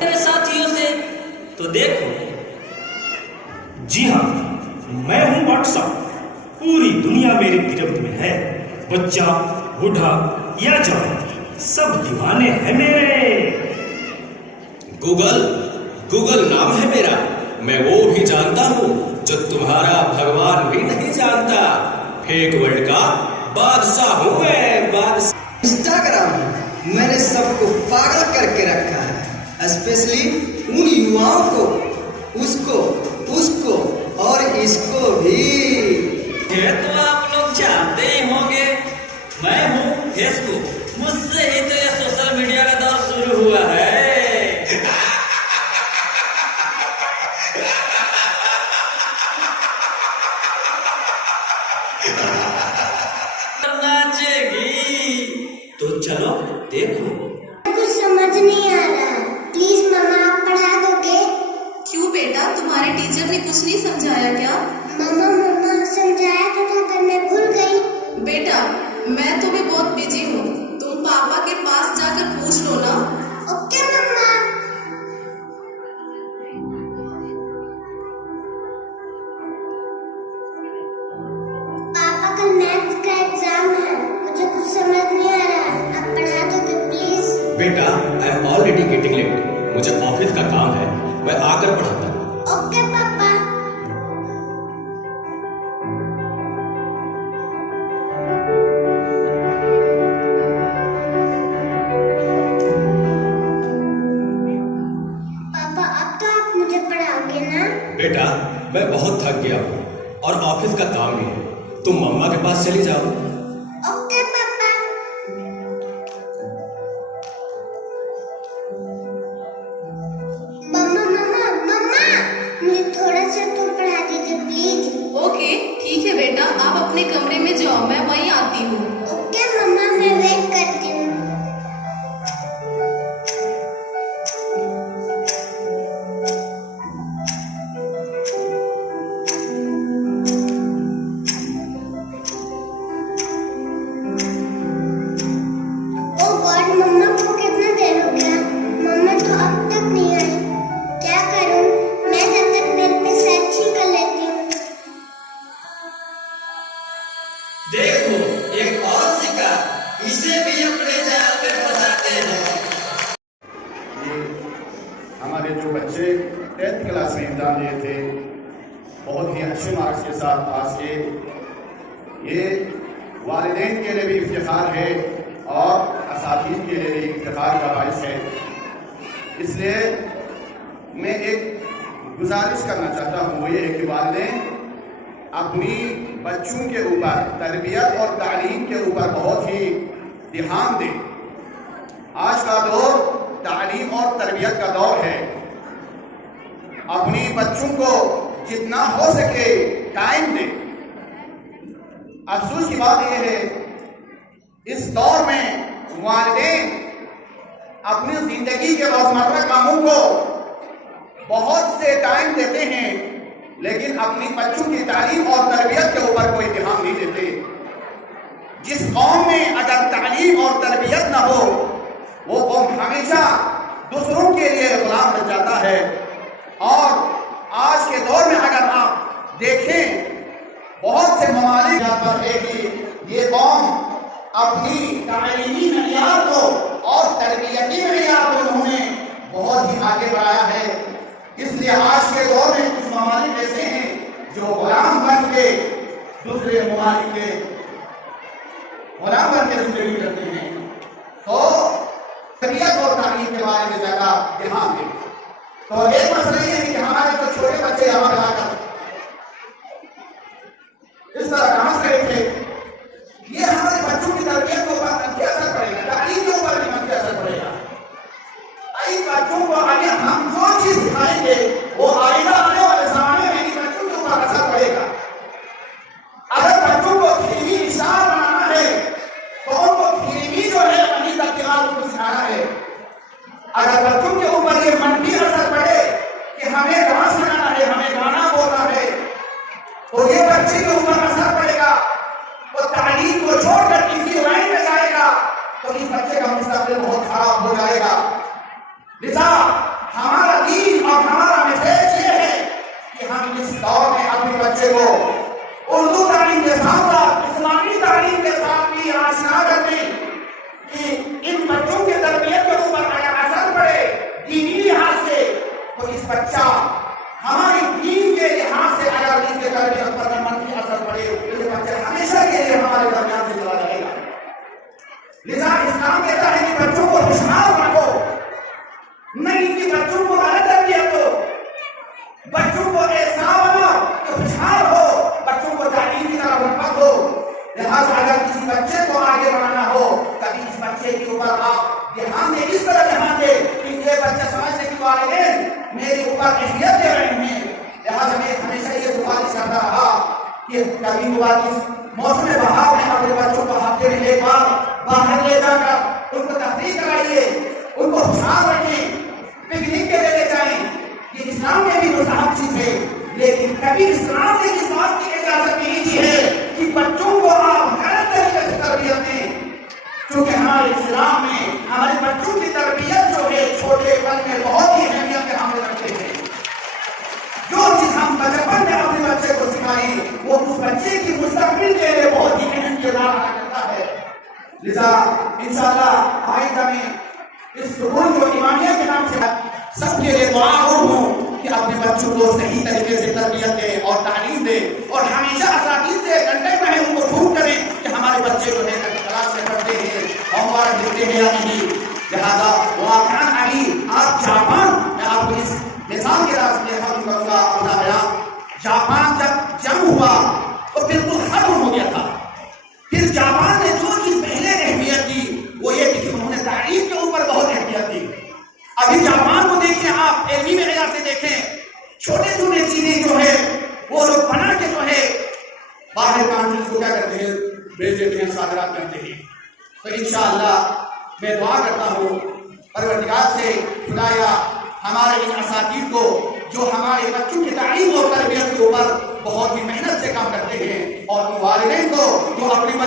मेरे साथियों से तो देखो। जी हाँ, मैं हूँ व्हाट्सएप। पूरी दुनिया मेरी गिरफ्त में है। बच्चा, बूढ़ा या जवान, सब दीवाने हैं मेरे। गूगल नाम है मेरा। मैं वो भी जानता हूँ जो तुम्हारा भगवान भी नहीं जानता। फेक वर्ल्ड का बादशाह हूँ मैं, बादशाह। इंस्टाग्राम मैंने सबको पागल करके रखा है, स्पेशली उन युवाओं को, उसको और इसको भी। ये तो आप लोग जानते ही होंगे, मैं हूँ फेसबुक। मुझसे ही तो ये सोशल मीडिया का दौर शुरू हुआ है। नाचेगी तो चलो देखो। कुछ समझ नहीं आ रहा है, प्लीज मम्मा आप पढ़ा दोगे? क्यों बेटा, तुम्हारे टीचर ने कुछ नहीं समझाया क्या? मम्मा समझाया तो था पर मैं भूल गई। बेटा मैं तो भी बहुत बिजी हूँ, तुम पापा के पास जाकर पूछ लो ना। ओके मम्मा। पापा कल मैथ्स का एग्जाम है, मुझे कुछ समझ नहीं आ रहा है, आप पढ़ा दोगे प्लीज? बेटा I am already getting late, मुझे ऑफिस का काम है, मैं आकर पढ़ाता हूँ। ओके पापा। पापा अब तो आप मुझे पढ़ाओगे ना? बेटा मैं बहुत थक गया हूँ और ऑफिस का काम भी है, तुम मम्मा के पास चली जाओ। ओके पापा। मम्मा मुझे थोड़ा सा तो पढ़ा दीजिए प्लीज। ओके ठीक है बेटा, आप अपने कमरे में जाओ, मैं वहीं आती हूँ। ओके मम्मा, मैं वेट करती हूँ। ओ गॉड, मम्मा को कितना देर हो गया, मम्मा तो अब तक नहीं आई। क्या करूँ? मैं जब तक बेड पे सर्च ही कर लेती हूँ। देखो एक और शिकार, इसे भी अपने जाल में फंसाते हैं। ये हमारे जो बच्चे 10th क्लास में एग्जाम दिए थे, बहुत ही अच्छे मार्क्स के साथ पास किए। ये वालिदैन के लिए भी इफ्तिखार है और असातिज़ के लिए भी इफ्तिखार का बाइस है। इसलिए मैं एक गुजारिश करना चाहता हूँ, वो ये है कि वालिदैन अपनी बच्चों के ऊपर तरबियत और तालीम के ऊपर बहुत ही ध्यान दें। आज का दौर तालीम और तरबियत का दौर है। अपनी बच्चों को जितना हो सके टाइम दें। अफसोस की बात यह है, इस दौर में वालिदैन अपनी जिंदगी के रोजमर्रा कामों को बहुत से टाइम देते हैं, लेकिन अपनी बच्चों की तालीम और तरबियत के ऊपर कोई ध्यान नहीं देते। जिस कौम में अगर तालीम और तरबियत न हो, वो कौम हमेशा दूसरों के लिए गुलाम बन जाता है। और आज के दौर में अगर आप देखें, बहुत से ममालिक पर है कि ये कौम अपनी तालीमी मइयार को और तरबियती मइयार को उन्होंने बहुत ही आगे बढ़ाया है। इसलिए आज के दौर में कुछ ममालिक ऐसे हैं जो गुलाम बन के दूसरे ममालिक के गुलाम बन के जिंदगी करते हैं। तो तरबियत और तालीम के बारे में ज्यादा ध्यान दें। तो एक मसला ये है कि हमारे जो छोटे बच्चे यहाँ पर आकर इस तरह डांस करे थे, ये हमारे बच्चों की तरबियत के ऊपर क्या असर पड़ेगा, तालीम के ऊपर भी क्या असर पड़ेगा। इन बच्चों को आगे हम जो चीज सिखाएंगे वो आइंदा आने वाले जमाने में इन बच्चों के ऊपर असर पड़ेगा। अगर बच्चों को फिल्मी निशान बनाना है तो उनको फिल्मी जो है वही तकनीक उनको सिखाना है। अगर बच्चों के ऊपर ये मंफी असर पड़े कि हमें डांस करना है, हमें गाना बोलना है, तो ये बच्चे के ऊपर असर पड़ेगा। वो तालीम को छोड़कर किसी लाइन में जाएगा तो इस बच्चे का मुस्तकबिल बहुत खराब हो जाएगा। लिहाजा हमारा दीन और हमारा मैसेज ये है कि हम इस दौर में अपने बच्चे को उर्दू तालीम के साथ साथ इस्लामी तालीम के साथ भी आशना कर दें कि इन बच्चों की तरबियत के ऊपर अगर असर पड़े दीनी लिहाज से, तो इस बच्चा हमारी दीन के लिहाज से अगर इनके तरबियत पर मंफी असर पड़े तो ये बच्चा हमेशा के लिए हमारे दरमियान से चला जाएगा। लिहाजा इस्लाम कहता है कि बच्चों को खुशहाल रखो, नहीं कि बच्चों को गलत तरबियत दो, बच्चों को ऐसा बनाओ कि खुशहाल हो, बच्चों को तालीम की तरफ रखा हो। लिहाजा अगर किसी बच्चे को आगे बढ़ाना हो, कभी इस बच्चे के ऊपर आप ध्यान दें, इस तरह ध्यान दें कि ये बच्चा समझने की वालिदैन मेरे ऊपर अहमियत दे रहे हैं। लिहाजा मैं हमेशा ये गुजारिश करता रहा कि कभी इस मौसम बहार में अपने बच्चों को हफ्ते में एक बार बाहर ले जाकर उनको तफरीह कराइए, उनको खुशहाल रखें, पिकनिक के लिए ले जाएं। ये इस्लाम में भी मुस्तहब चीज है, लेकिन कभी इस्लाम ने इस बात की इजाजत नहीं दी है कि बच्चों को आप गलत तरीके से तरबियत दें। क्योंकि हमारे इस्लाम में हमारे बच्चों की तरबियत जो है छोटे पन में बहुत ही अहमियत हम रखते हैं। जो चीज हम बचपन में अपने बच्चे को सिखाएं वो उस बच्चे की मुस्तकबिल के लिए बहुत ही अहम किरदार अदा करता है। लिहाजा इंशाअल्लाह आइंदा में इस स्कूल जो इमामिया के नाम से सबके लिए दुआ हो कि अपने बच्चों को सही तरीके से तरबियत दें और तालीम दें, और हमेशा असातिज़ से कांटेक्ट में उनको प्रूव करें कि हमारे बच्चे जो है क्लास में पढ़ते हैं, होमवर्क लिखते हैं या नहीं। लिहाजा वाक़अन अली आप जापान, मैं आपको इस मिसाल के रास्ते में खत्म करूंगा अपना बयान। जापान जब जंग हुआ तो बिल्कुल खत्म हो गया था। फिर जापान ने जो चीज पहले अहमियत दी वो ये कि उन्होंने तालीम के ऊपर बहुत अहमियत दी। अभी जापान को देखें आप, एलमी में नजर से देखें, छोटे छोटे चीजें जो है वो लोग बना के जो है बाहर कानून को क्या करते हैं, भेज देते हैं, सादरात करते हैं। तो इंशाअल्लाह मैं दुआ करता हूँ परवरदिगार से खुदाया हमारे इन असातिज़ को जो हमारे बच्चों की तालीम और तरबियत के ऊपर बहुत ही मेहनत से काम करते हैं, और उन वालिदैन को जो अपनी